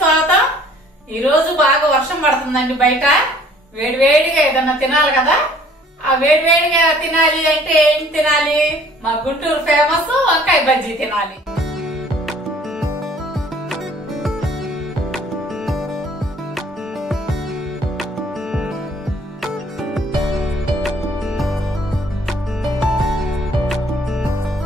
స్వాగతం. ఈ రోజు బాగా వర్షం పడుతుందండి బయట. వేడివేడిగా ఏదన్నా తినాలి కదా. ఆ వేడివేడిగా తినాలి అంటే ఏం తినాలి? మా గుంటూరు ఫేమస్ వంకాయ బజ్జీ తినాలి.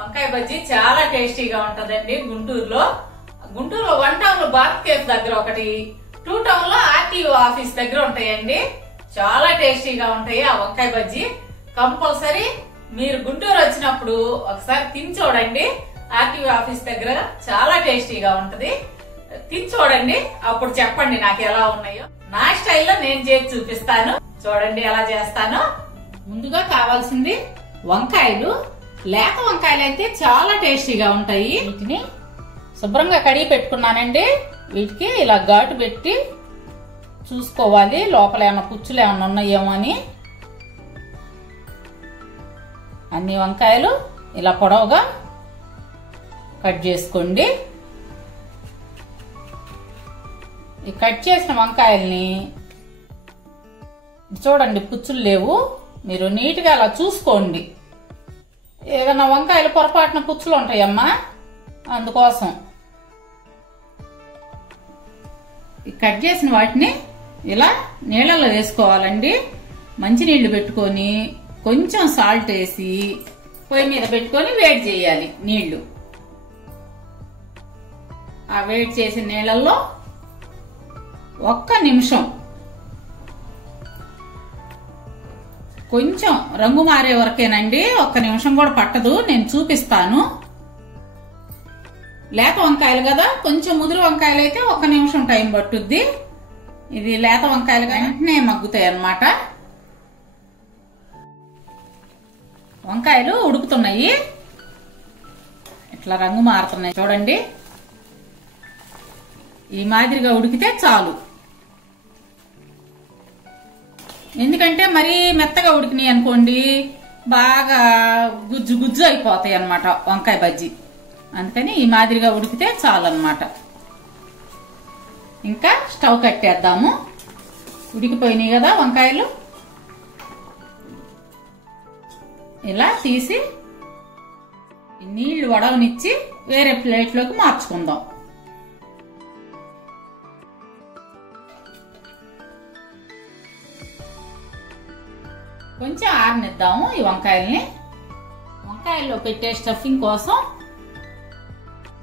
వంకాయ బజ్జీ చాలా టేస్టీగా ఉంటదండి. గుంటూరులో వన్ టౌన్ లో భారత్ కేఫ్ దగ్గర ఒకటి, 2 టౌన్ లో ఆర్టీఓ ఆఫీస్ దగ్గర ఉంటాయండి. చాలా టేస్టీగా ఉంటాయి ఆ వంకాయ బజ్జీ. కంపల్సరీ మీరు గుంటూరు వచ్చినప్పుడు ఒకసారి తిని చూడండి. ఆర్టీఓ ఆఫీస్ దగ్గర చాలా టేస్టీగా ఉంటది. తిని చూడండి, అప్పుడు చెప్పండి నాకు ఎలా ఉన్నాయో. నా స్టైల్లో నేను చేసి చూపిస్తాను. చూడండి ఎలా చేస్తాను. ముందుగా కావాల్సింది వంకాయలు. లేత వంకాయలు అయితే చాలా టేస్టీగా ఉంటాయి. వీటిని శుభ్రంగా కడిగి పెట్టుకున్నానండి. వీటికి ఇలా ఘాటు పెట్టి చూసుకోవాలి లోపల ఏమైనా పుచ్చులు ఏమైనా ఉన్నాయేమో అని. అన్ని వంకాయలు ఇలా పొడవుగా కట్ చేసుకోండి. ఈ కట్ చేసిన వంకాయల్ని చూడండి, పుచ్చులు లేవు. మీరు నీట్గా అలా చూసుకోండి. ఏదైనా వంకాయలు పొరపాటున పుచ్చులు ఉంటాయమ్మా, అందుకోసం కట్ చేసిన వాటిని ఇలా నీళ్ళలో వేసుకోవాలండి. మంచినీళ్లు పెట్టుకొని కొంచెం సాల్ట్ వేసి పొయ్యి మీద పెట్టుకొని వేడి చేయాలి నీళ్లు. ఆ వేడి చేసిన నీళ్ళల్లో 1 నిమిషం కొంచెం రంగు మారే వరకేనండి. 1 నిమిషం కూడా పట్టదు, నేను చూపిస్తాను. లేత వంకాయలు కదా, కొంచెం ముదురు వంకాయలు అయితే 1 నిమిషం టైం పట్టుద్ది. ఇది లేత వంకాయలు వెంటనే మగ్గుతాయి అన్నమాట. వంకాయలు ఉడుకుతున్నాయి, ఇట్లా రంగు మారుతున్నాయి చూడండి. ఈ మాదిరిగా ఉడికితే చాలు. ఎందుకంటే మరీ మెత్తగా ఉడికినాయి అనుకోండి, బాగా గుజ్జు గుజ్జు అయిపోతాయి అన్నమాట వంకాయ బజ్జీ. అందుకని ఈ మాదిరిగా ఉడికితే చాలు అన్నమాట. ఇంకా స్టవ్ కట్టేద్దాము. ఉడికిపోయినాయి కదా వంకాయలు. ఇలా తీసి నీళ్లు వడవనిచ్చి వేరే ప్లేట్లోకి మార్చుకుందాం. కొంచెం ఆరనిద్దాము ఈ వంకాయల్ని. వంకాయల్లో పెట్టే స్టఫింగ్ కోసం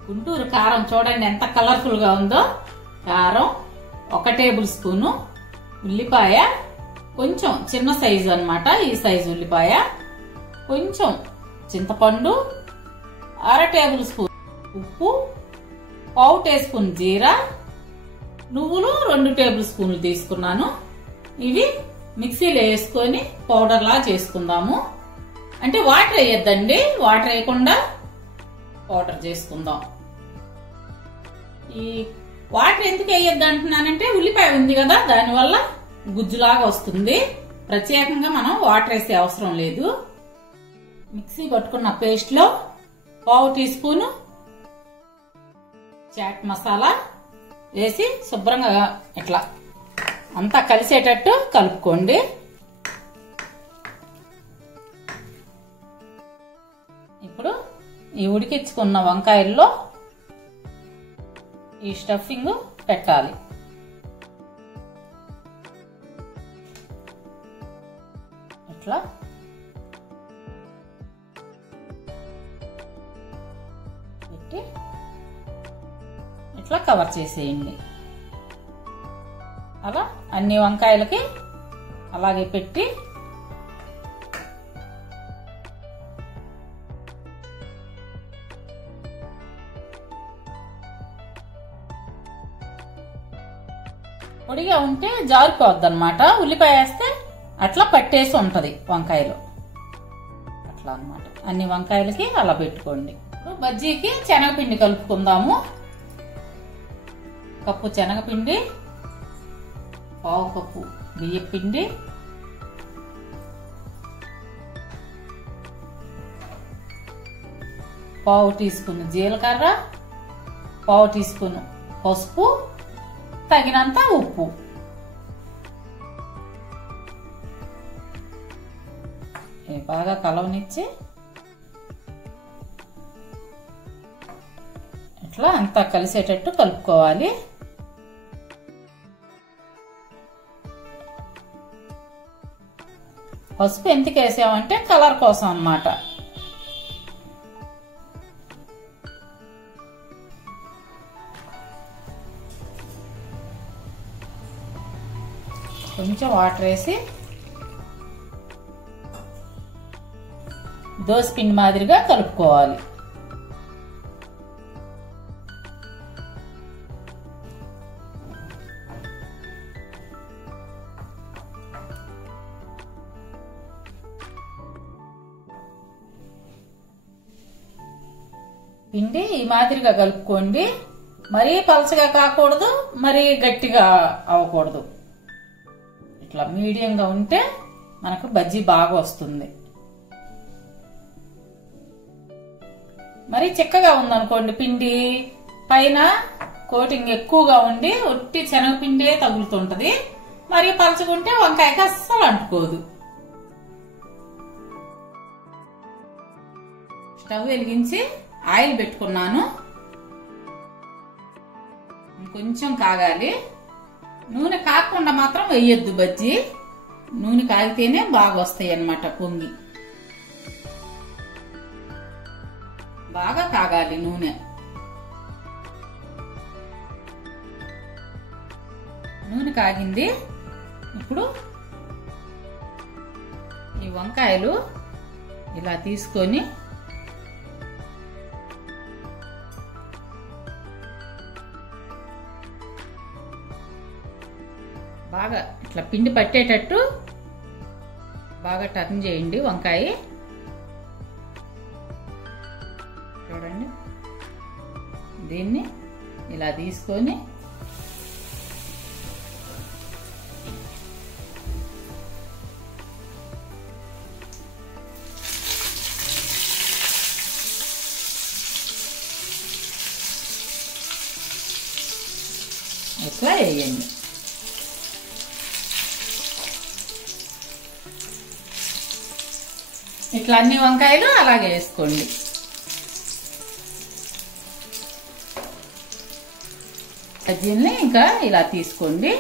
గుంటూరు కారం చూడండి ఎంత కలర్ఫుల్ గా ఉందో. కారం 1 టేబుల్ స్పూను, ఉల్లిపాయ కొంచెం చిన్న సైజు అన్నమాట, ఈ సైజు ఉల్లిపాయ, కొంచెం చింతపండు, 1/2 టేబుల్ స్పూన్ ఉప్పు, 1/4 టీ స్పూన్ జీరా, నువ్వులు 2 టేబుల్ స్పూన్లు తీసుకున్నాను. ఇవి మిక్సీలో వేసుకొని పౌడర్ లా చేసుకుందాము. అంటే వాటర్ వేయద్దండి, వాటర్ వేయకుండా పౌడర్ చేసుకుందాం. ఈ వాటర్ ఎందుకు వేయద్దు అంటున్నానంటే ఉల్లిపాయ ఉంది కదా, దానివల్ల గుజ్జులాగా వస్తుంది. ప్రత్యేకంగా మనం వాటర్ వేసే అవసరం లేదు. మిక్సీ పట్టుకున్న పేస్ట్ లో 1/4 టీ స్పూన్ చాట్ మసాలా వేసి శుభ్రంగా ఇట్లా అంతా కలిసేటట్టు కలుపుకోండి. ఇప్పుడు ఈ ఉడికించుకున్న వంకాయల్లో ఈ స్టఫింగ్ పెట్టాలి. ఇట్లా పెట్టి ఇట్లా కవర్ చేసేయండి. అలా అన్ని వంకాయలకి అలాగే పెట్టి పొడిగా ఉంటే జారిపోద్ది అన్నమాట. ఉల్లిపాయ వేస్తే అట్లా పట్టేసి ఉంటది వంకాయలు. అట్లా అన్నమాట. అన్ని వంకాయలకి అలా పెట్టుకోండి. ఇప్పుడు బజ్జీకి శనగపిండి కలుపుకుందాము. 1 కప్పు శనగపిండి, 1/2 కప్పు బియ్యం పిండి, 1/2 టీ స్పూన్ జీలకర్ర, 1/2 టీ స్పూన్ పసుపు, తగినంత ఉప్పు. బాగా కలవనిచ్చి ఇట్లా అంతా కలిసేటట్టు కలుపుకోవాలి. పసుపు ఎందుకు వేసామంటే కలర్ కోసం అన్నమాట. కొంచెం వాటర్ వేసి దోసపిండి మాదిరిగా కలుపుకోవాలి. పిండి ఈ మాదిరిగా కలుపుకోండి. మరీ పలచగా కాకూడదు, మరీ గట్టిగా అవ్వకూడదు. ఇట్లా మీడియంగా ఉంటే మనకు బజ్జీ బాగా వస్తుంది. మరీ చిక్కగా ఉందనుకోండి పిండి, పైన కోటింగ్ ఎక్కువగా ఉండి ఒట్టి శనగపిండే తగులుతుంటది. మరీ పలచగుంటే వంకాయకి అస్సలు అంటుకోదు. స్టవ్ వెలిగించి ఆయిల్ పెట్టుకున్నాను. కొంచెం కాగాలి. నూనె కాకుండా మాత్రం వేయొద్దు బజ్జీ. నూనె కాగితేనే బాగా వస్తాయి అన్నమాట పొంగి. బాగా కాగాలి నూనె. నూనె కాగింది. ఇప్పుడు ఈ వంకాయలు ఇలా తీసుకొని బాగా ఇట్లా పిండి పట్టేటట్టు బాగా టర్న్ చేయండి వంకాయ. చూడండి, దీన్ని ఇలా తీసుకొని ఇట్లా వేయండి. ఇట్లా అన్ని వంకాయలు అలాగే వేసుకోండి. బజ్జీల్ని ఇంకా ఇలా తీసుకోండి.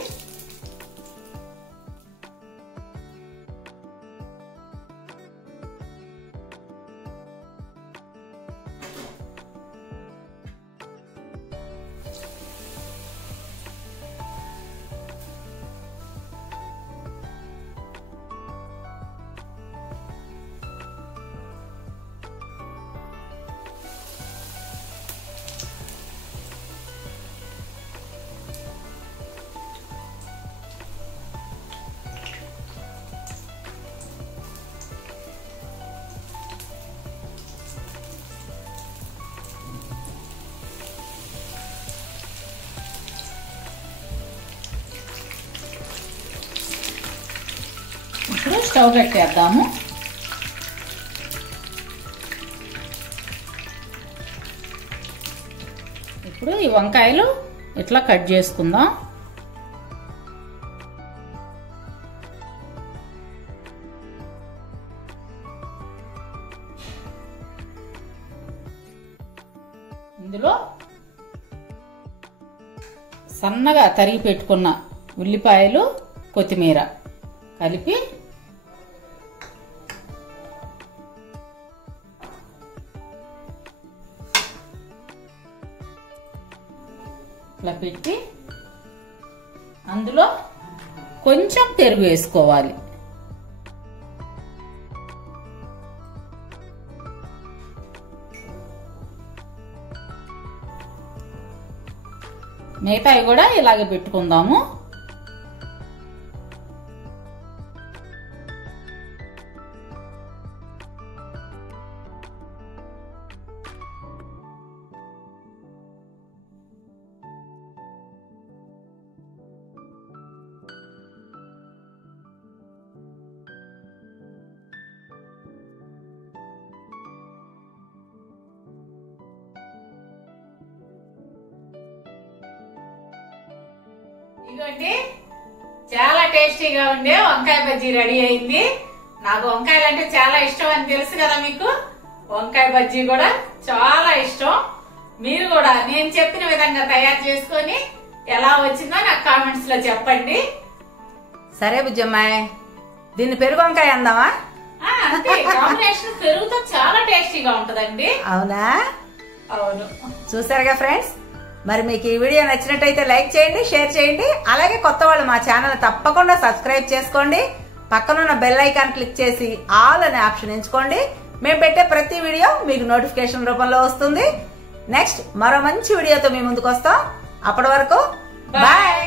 ఇప్పుడు స్టవ్ కట్టేద్దాము. ఇప్పుడు ఈ వంకాయలు ఇట్లా కట్ చేసుకుందాం. ఇందులో సన్నగా తరిగి పెట్టుకున్న ఉల్లిపాయలు, కొత్తిమీర కలిపి ఇట్లా పెట్టి అందులో కొంచెం పెరుగు వేసుకోవాలి. మిగతాయి కూడా ఇలాగే పెట్టుకుందాము. ఇదిగోండి, చాలా టేస్టీగా ఉండే వంకాయ బజ్జీ రెడీ అయింది. నాకు వంకాయలు అంటే చాలా ఇష్టం అని తెలుసు కదా మీకు. వంకాయ బజ్జీ కూడా చాలా ఇష్టం. మీరు కూడా నేను చెప్పిన విధంగా తయారు చేసుకొని ఎలా వచ్చిందో నాకు కామెంట్స్ లో చెప్పండి. సరే బుజ్జమ్మాయి, దీన్ని పెరుగు వంకాయ అందామా? అంతే, కాంబినేషన్ పెరుగుతో చాలా టేస్టీగా ఉంటదండి. అవునా? అవును. చూసారుగా ఫ్రెండ్స్, మరి మీకు ఈ వీడియో నచ్చినట్టయితే లైక్ చేయండి, షేర్ చేయండి. అలాగే కొత్త వాళ్ళు మా ఛానల్ తప్పకుండా సబ్స్క్రైబ్ చేసుకోండి. పక్కనున్న బెల్ ఐకాన్ క్లిక్ చేసి ఆల్ అనే ఆప్షన్ ఎంచుకోండి. మేము పెట్టే ప్రతి వీడియో మీకు నోటిఫికేషన్ రూపంలో వస్తుంది. నెక్స్ట్ మరో మంచి వీడియోతో మీ ముందుకు వస్తాం. అప్పటి వరకు బాయ్.